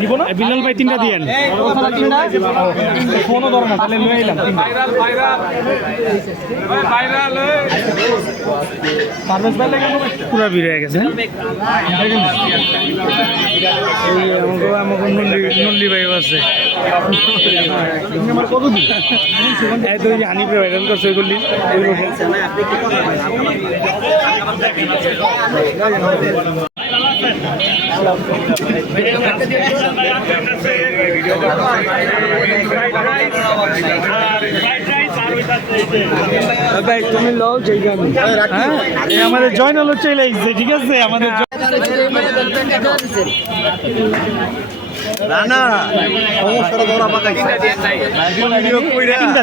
দিব না বিলাল ভাই 3টা দিয়েন ফোনও ধর না তাহলে লয়ে এলাম পুরা ভিড় হয়ে গেছে এই আমাকে নল্লি ভাইও আছে হানিফে ভাইরাল করছে ওইগুলি ভাই তুমি লো আমাদের জয়নাল চলে আসছে ঠিক আছে আমাদের রানা সমস্যাটা ধরা পাকাই তিনটা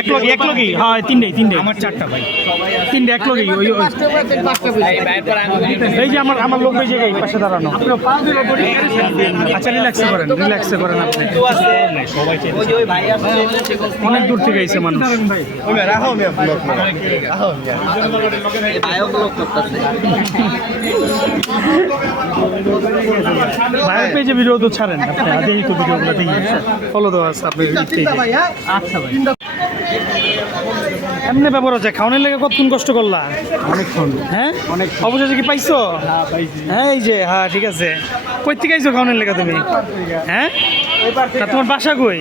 এক লগে হ্যাঁ তিনটাই আমার 4টা ভাই 3টা এক লগে এই যে আমার লোক এই জায়গায় পাশে দাঁড়ানো আচ্ছা রিল্যাক্সে করেন আপনি অনেক দূর থেকে এসে মানুষ ভাইয়ের পেজে ভিডিও তো ছাড়েন আপনারা দেখি তো ভিডিওগুলো দেখি ফলো দেওয়া আছে আপনার আচ্ছা ভাই এমনি ব্যাপার আছে খাওয়ানোর লেগে কতক্ষণ কষ্ট করলা অনেকক্ষণ হ্যাঁ অনেক অবশেষে কি পাইছো হ্যাঁ এই যে হ্যাঁ ঠিক আছে কই থেকে আইছো খাওয়ানোর লেগে তুমি হ্যাঁ তোমার বাসা কই